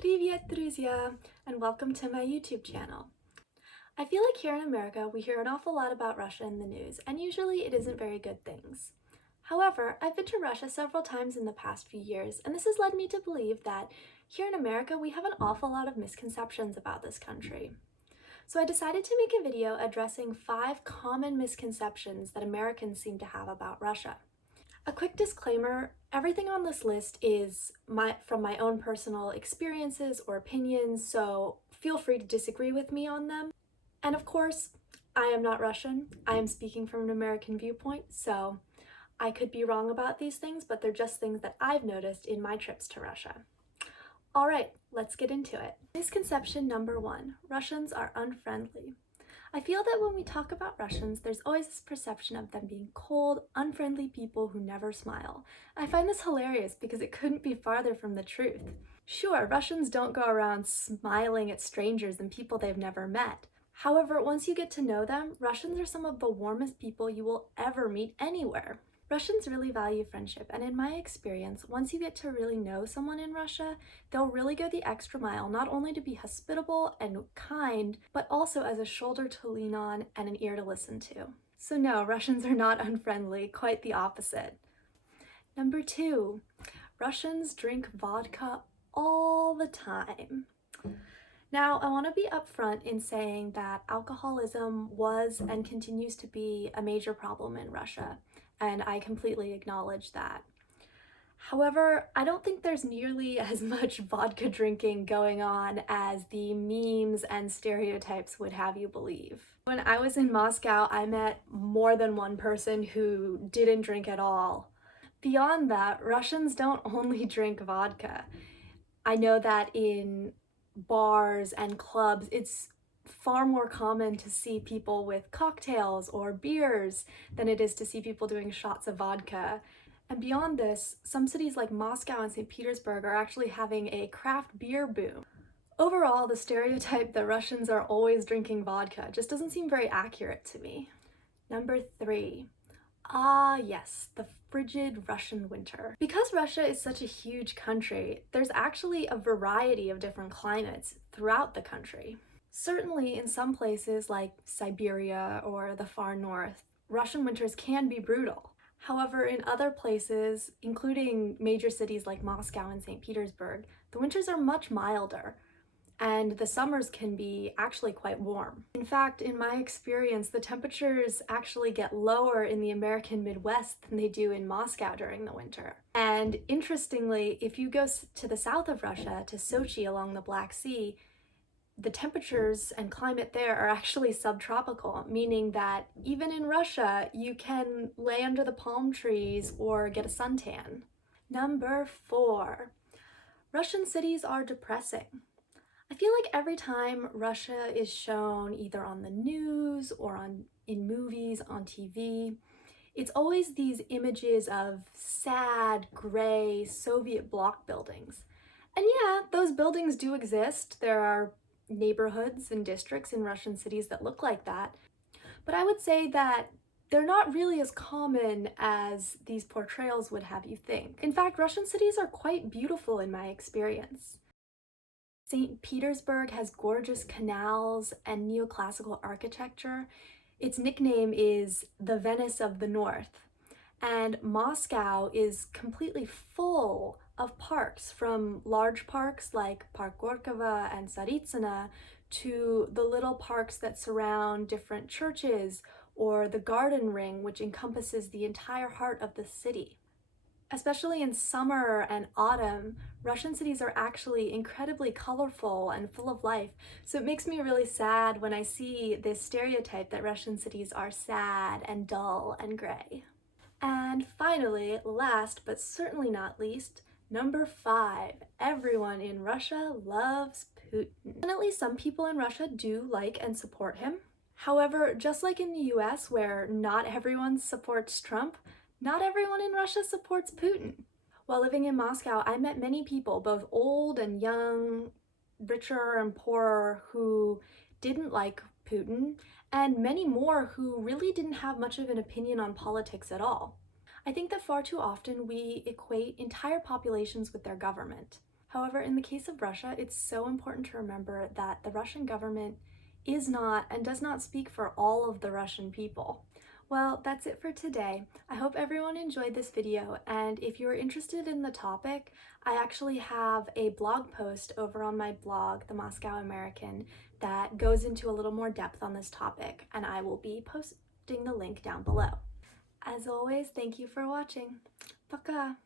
Привет, друзья, and welcome to my YouTube channel. I feel like here in America, we hear an awful lot about Russia in the news, and usually it isn't very good things. However, I've been to Russia several times in the past few years, and this has led me to believe that here in America, we have an awful lot of misconceptions about this country. So I decided to make a video addressing 5 common misconceptions that Americans seem to have about Russia. A quick disclaimer, everything on this list is from my own personal experiences or opinions, so feel free to disagree with me on them. And of course, I am not Russian. I am speaking from an American viewpoint, so I could be wrong about these things, but they're just things that I've noticed in my trips to Russia. All right, let's get into it. Misconception number 1, Russians are unfriendly. I feel that when we talk about Russians, there's always this perception of them being cold, unfriendly people who never smile. I find this hilarious because it couldn't be farther from the truth. Sure, Russians don't go around smiling at strangers and people they've never met. However, once you get to know them, Russians are some of the warmest people you will ever meet anywhere. Russians really value friendship, and in my experience, once you get to really know someone in Russia, they'll really go the extra mile, not only to be hospitable and kind, but also as a shoulder to lean on and an ear to listen to. So no, Russians are not unfriendly, quite the opposite. Number 2, Russians drink vodka all the time. Now, I want to be upfront in saying that alcoholism was and continues to be a major problem in Russia, and I completely acknowledge that. However, I don't think there's nearly as much vodka drinking going on as the memes and stereotypes would have you believe. When I was in Moscow, I met more than one person who didn't drink at all. Beyond that, Russians don't only drink vodka. I know that in bars and clubs, it's far more common to see people with cocktails or beers than it is to see people doing shots of vodka. And beyond this, some cities like Moscow and St. Petersburg are actually having a craft beer boom. Overall, the stereotype that Russians are always drinking vodka just doesn't seem very accurate to me. Number 3. Ah, yes, the frigid Russian winter. Because Russia is such a huge country, there's actually a variety of different climates throughout the country. Certainly in some places like Siberia or the far north, Russian winters can be brutal. However, in other places, including major cities like Moscow and St. Petersburg, the winters are much milder, and the summers can be actually quite warm. In fact, in my experience, the temperatures actually get lower in the American Midwest than they do in Moscow during the winter. And interestingly, if you go to the south of Russia, to Sochi along the Black Sea, the temperatures and climate there are actually subtropical, meaning that even in Russia, you can lay under the palm trees or get a suntan. Number 4, Russian cities are depressing. I feel like every time Russia is shown either on the news or in movies, on TV, it's always these images of sad, gray, Soviet bloc buildings. And yeah, those buildings do exist. There are neighborhoods and districts in Russian cities that look like that. But I would say that they're not really as common as these portrayals would have you think. In fact, Russian cities are quite beautiful in my experience. St. Petersburg has gorgeous canals and neoclassical architecture. Its nickname is the Venice of the North. And Moscow is completely full of parks, from large parks like Park Gorkova and Tsaritsina to the little parks that surround different churches or the garden ring, which encompasses the entire heart of the city. Especially in summer and autumn, Russian cities are actually incredibly colorful and full of life, so it makes me really sad when I see this stereotype that Russian cities are sad and dull and gray. And finally, last but certainly not least, number 5, everyone in Russia loves Putin. Definitely some people in Russia do like and support him. However, just like in the US, where not everyone supports Trump, not everyone in Russia supports Putin. While living in Moscow, I met many people, both old and young, richer and poorer, who didn't like Putin, and many more who really didn't have much of an opinion on politics at all. I think that far too often we equate entire populations with their government. However, in the case of Russia, it's so important to remember that the Russian government is not and does not speak for all of the Russian people. Well, that's it for today. I hope everyone enjoyed this video, and if you're interested in the topic, I actually have a blog post over on my blog, The Moscow American, that goes into a little more depth on this topic, and I will be posting the link down below. As always, thank you for watching. Пока!